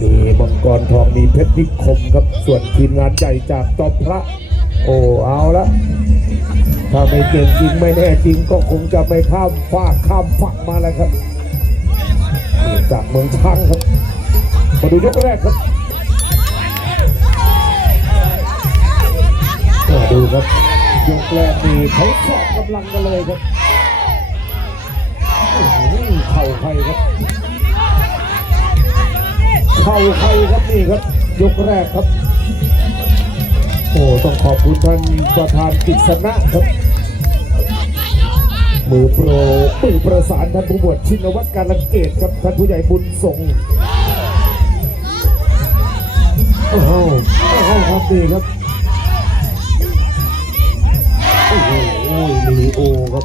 มีมังกรทองมีเพชรนิคมครับ ส่วนทีมงานใหญ่จากจอมพระ โอ้เอาละถ้าไม่เก่งจริงไม่แน่จริงก็คงจะไม่ข้ามฟากข้ามฝักมาแล้วครับ จากเมืองช้างครับมาดูยกแรกครับมาดูครับยกแรกนี่เขาสอบกำลังกันเลยครับโอ้โหเข่าใครครับ ข่าใครครับนี่ครับ ยกแรกครับ โอ้ต้องขอบคุณท่านประธานกิษณะครับ มือโปรมือประสานท่านผู้บวชชินวัตรการังเกตครับท่านผู้ใหญ่บุญส่งโอ้โหโอ้โหครับดีครับโอ้โหลีโอครับ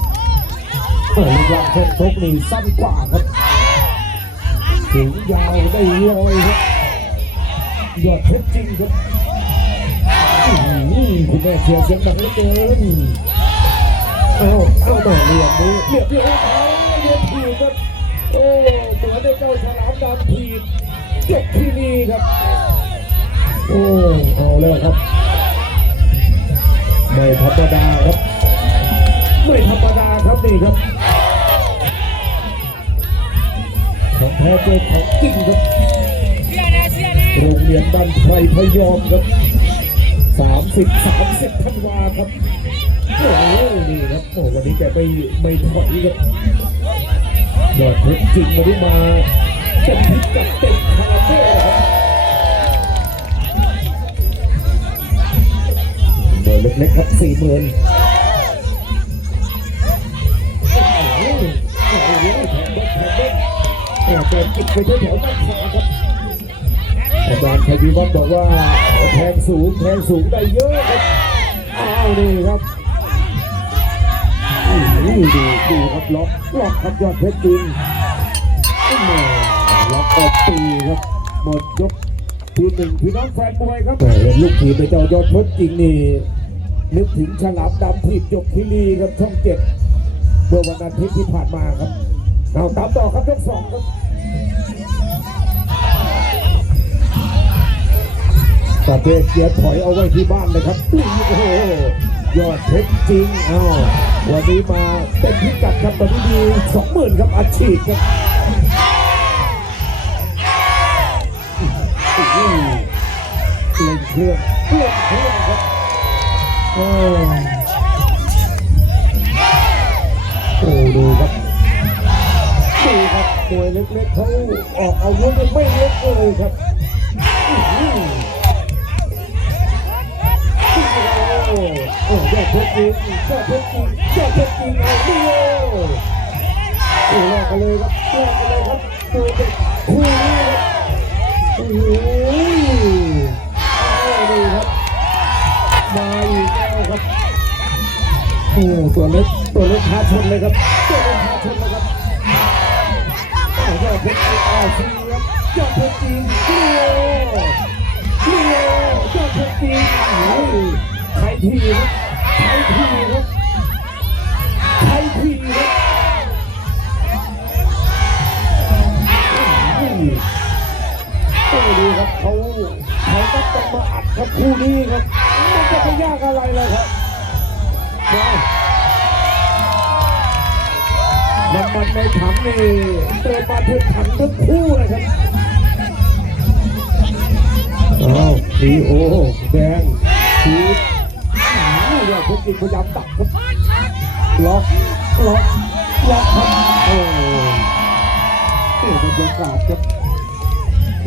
เออลูกหลังแข้งชกนี่สั้นกว่าครับ ถึงยาวได้ลอยครับยอดเพชรจริงครับอื้อหือคุณแม่เชียเสียงดังเหลือเกินเอาเอามาเรียนนี้เรียบเรียบเอาเรียบถีครับโอ้เหมือนได้เจ้าฉลามดำถีบจบที่นี่ครับ โอ้เอาแล้วครับไม่ธรรมดาครับไม่ธรรมดาครับนี่ครับ ท้เจอของจริงครับโรงเรียนบ้านไพรพยอมครับสามสิบสามสิบธันวาครับโอ้โหนี่ครับโอ้วันนี้แกไม่ไม่ถอยครับยอดเพชรจริงวันนี้มาเต็มพิกัดเต็มคาราเต้ครับเบอร์เล็กๆครับสี่หมื่น โอ้โหแต่จิกไปที่แถวหน้าขาครับอาจารย์ชัยวิวัฒน์บอกว่าแทงสูงแทงสูงได้เยอะครับอ้าวนี่ครับดูดูดูครับล็อกล็อกครับยอดเพชรจริงแม่ล็อกออกปีครับหมดยกทีหนึ่งพี่น้องแฟนมวยครับแต่เห็นลูกทีมไปเจ้ายอดเพชรจริงนี่นึกถึงฉลามดำทีบจบทีรีครับช่องเจ็ดเมื่อวันอาทิตย์ที่ผ่านมาครับเอาตามต่อครับยกสองครับ ประเภทเกียร์ถอยเอาไว้ที่บ้านเลยครับโอ้โหยอดเพชรจริงอ้าววันนี้มาเต็มพิกัดครับวันนี้มีสองหมื่นครับอัดฉีดครับเล่นเครื่องเล่นเครื่องครับโอ้โอ้ดูครับดูครับ มวยเล็กๆเขาออกอาวุธไม่เล็กเลยครับอื้อหือโอ้โอ้ยอดเพชรจริงยอดเพชรจริงยอดเพชรจริงเอาดิโอโอ้แลกกันเลยครับแลกกันเลยครับดูเด็กคู่นี้ครับโอ้โหอาดีครับมาอีกแล้วครับโอ้ตัวเล็กตัวเล็กท้าชนเลยครับตัวเล็กท้าชนเลยครับ อ้าวยอดเพชรจริงอ้าวซีครับยอดเพชรจริงเลี้ยวเลี้ยวยอดเพชรจริงโอ้ยใช้ทีครับใช้ทีครับใช้ทีครับโอ้ดีครับเขาเขาต้องมาอัดครับคู่นี้ครับมันจะไปยากอะไรเลยครับมา น้ำมันในถังนี่เติมมาถึงถังทั้งคู่เลยครับอ้าวดีโอแดงทีบยอดเพชรจริงพยายามตัดครับล็อกล็อกล็อกครับโอ้โหบรรยากาศครับ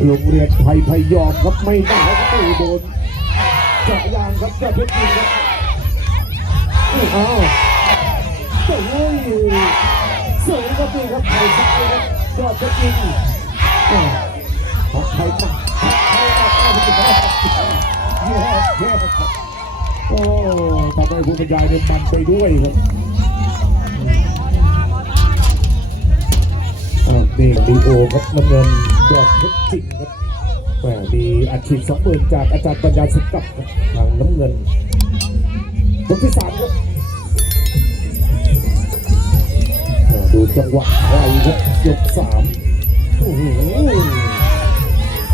โรงเรียนไทยพยอมครับไม่ได้ครับโอ้โดนเจาะยางครับยอดเพชรจริงครับอ้าวโอ้ย สวยครับนี่ครับไทยซ้ายครับยอดเพชรจริงของไทยมาของไทยมาแย่แย่ครับโอ้ทำให้ผู้บรรยายเนี่ยมันไปด้วยครับอ้าวนี่ลีโอครับน้ำเงินยอดเพชรจริงครับแหมมีอัดฉีดสองหมื่นจากอาจารย์ปัญญาสุกับทางน้ำเงินยกที่สามครับ จังหวะไวครับยกสามโอ้โห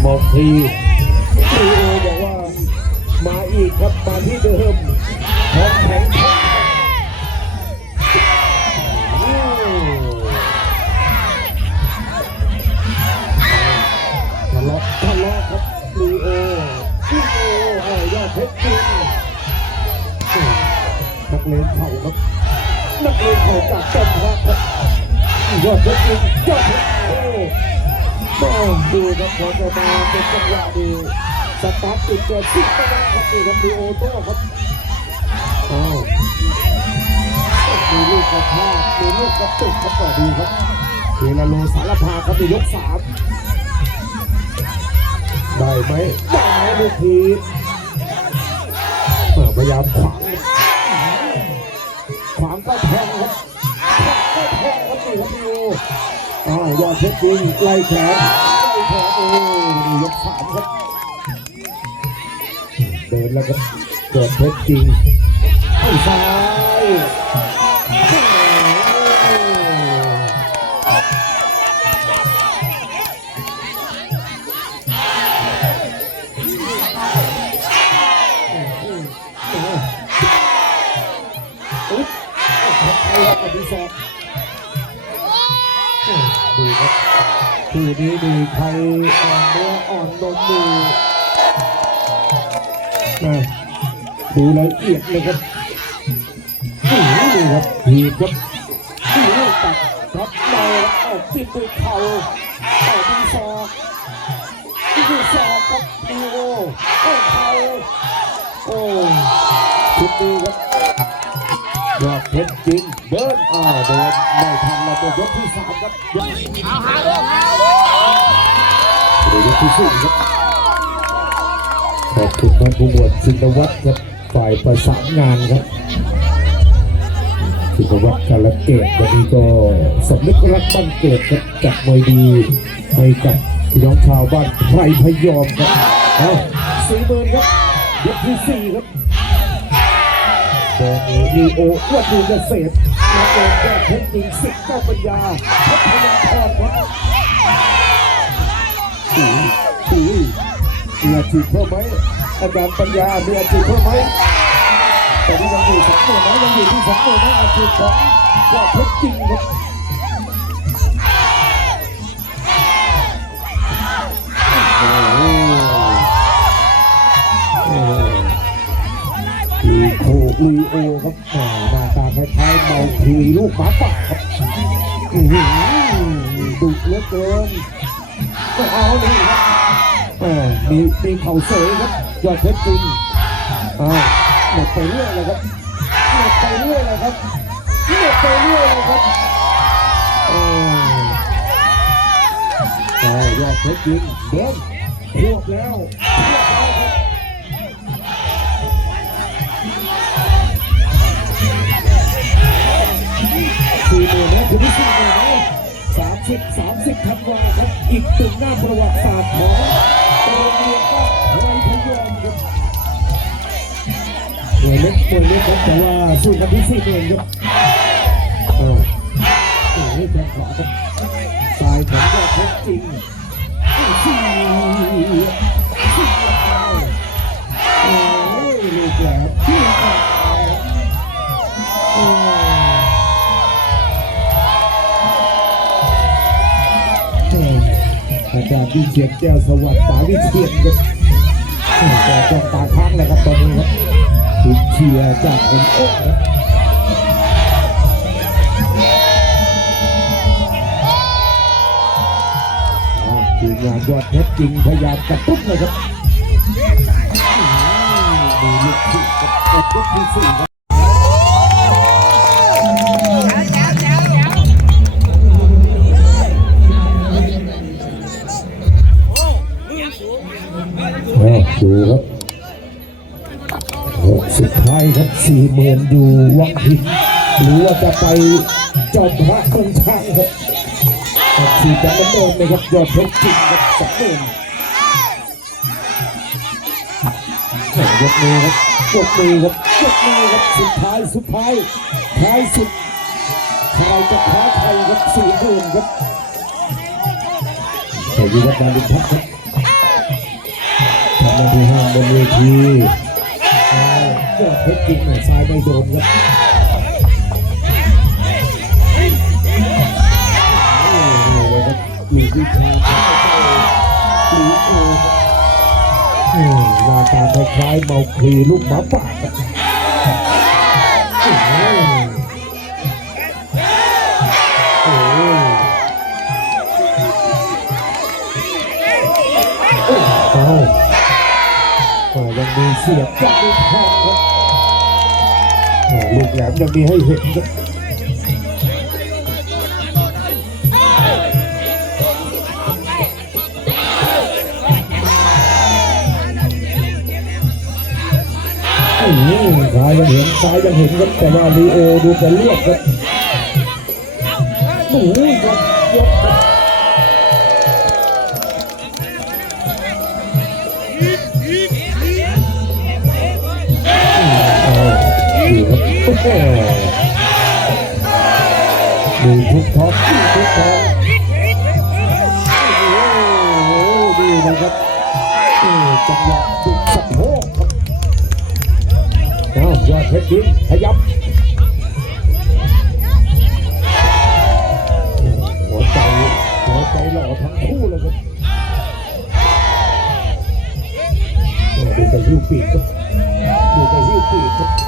มองทีลีโอบอกว่า มาอีกครับมาที่เดิมท้องแข็งท้องแข็งโอ้ทะเลาะทะเลาะครับลีโอลีโอเอ้ยอดเพชรจริงนักเลงเข่าครับนักเลงเข่าจากต้นพระครับ ยอดเพชรจริงยอดเพชรโอ้ดูครับพอจะมาเป็นจังหวะดีสตาร์ทติดเกิดสิบตะวันครับนี่ครับลีโอโต้ครับอ้าวมีลูกกระชากมีลูกกระตุกครับต่อดูครับเทลาโลสารพาครับในยกสามได้ไหมได้ไหมลูกทีมอ่าพยายามขวางขวางก็แท ยอดเพชรจริงไล่แขนไล่แขนโอ้ยยกสามครับ เดินแล้วครับยอดเพชรจริงให้ซ้ายอุ๊บใครครับอดีศร ดูครับคู่นี้มีใครอ่อนเนื้ออ่อนนมดูดูละเอียดเลยครับนี่ครับหีบครับนี่ตัดรับเราออกจิ้มด้วยเข่าต่อดีศอกดีศอกครับดูโอ้โอ้เข่าโอ้ชุดนี้ครับ ยอดเพชรจริงเดินอ่าเดินไม่ทันแล้วตัวยกที่สามครับยกเอาหาลูกหาลูกยกที่สี่ครับขอบคุณท่านผู้หมวดชินวัตรครับฝ่ายประสานงานครับชินวัตรกาลเกตวันนี้ก็สำนึกรักบ้านเกิดครับจัดมวยดีให้กับพี่น้องชาวบ้านไพรพยอมครับเอาสี่หมื่นครับยกที่สี่ครับ โดนลีโออ้วนดูเกษตรนักเองยอดเพชรจริงสิทธิ์เจ้าปัญญาพัฒนาพรครับอุ้ยอุ้ยมีอาชีพเพิ่มไหมอาจารย์ปัญญามีอาชีพเพิ่มไหมแต่นี่ยังอยู่สองหมื่นนะยังอยู่ที่สองหมื่นนะอาชีพของยอดเพชรจริงครับ โคลีโอครับแหมหน้าตาคล้ายๆเมาคีลูกหมาป่าครับอื้อหือดุเหลือเกินก็เอานี่ครับแหมมีมีเข่าเสยครับยอดเพชรจริงอ้าวหมดไปเรื่อยเลยครับหมดไปเรื่อยเลยครับหมดไปเรื่อยเลยครับโอ้ยอดเพชรจริงเดินควบแล้วควบแล้ว 30 30ธันวาครับอีกตึงหน้าประวัติศาสตร์ของโรงเรียนก็ไรพยอมครับป่วยเล็กป่วยเล็กครัแต่ว่าสู้กับพี่ซีเองครับโอ้โหแข้งขวาครับซ้ายของยอาเพชรจริง วิเชียนแก้วสวัสดิ์สาวิเชียนครับแต่จ้องตาค้างเลยครับตอนนี้ครับคุณเชียร์จากคนโอ๊กครับอ้าวทีมงานยอดเพชรจริงพยายามกระตุ้นเลยครับมีลูกที่กับลูกที่สี่ครับ สี่หมื่นอยู่วังหินหรือว่าจะไปจอมพระเมืองช่างครับสี่จันทร์โดนนะครับยอดเพชรจริงครับสองหมื่นแหม่ยกมือครับยกมือครับยกมือครับสุดท้ายสุดท้ายท้ายสุดใครจะคว้าใครครับสี่หมื่นครับแต่ยุวัฒนาลินทัพครับนาทีห้าบนเวที เพชรจริงหน่อยซ้ายไม่โดนครับนี่เลยครับอยู่ที่ทางลีโออืมหน้าตาคล้ายๆเมาคลีลูกหมาป่าครับโอ้โหโอ้โหเอายังมีเสียบยังมีแทงครับ ลูกแหลมยังมีให้เห็นครับซ้ายยังเห็นซ้ายยังเห็นครับแต่ว่าลีโอดูจะเลือกครับโอ้โหยกยก โหดูทุกท็อปทุกท็อปโอ้โหดีนะครับเออจังหวะดุสะโพกครับเอายอดเพชรดินขยับหัวใจหัวใจหล่อทั้งคู่เลยครับโอ้ดูแต่ยิ้วปีกครับดูแต่หิ้วปีกครับ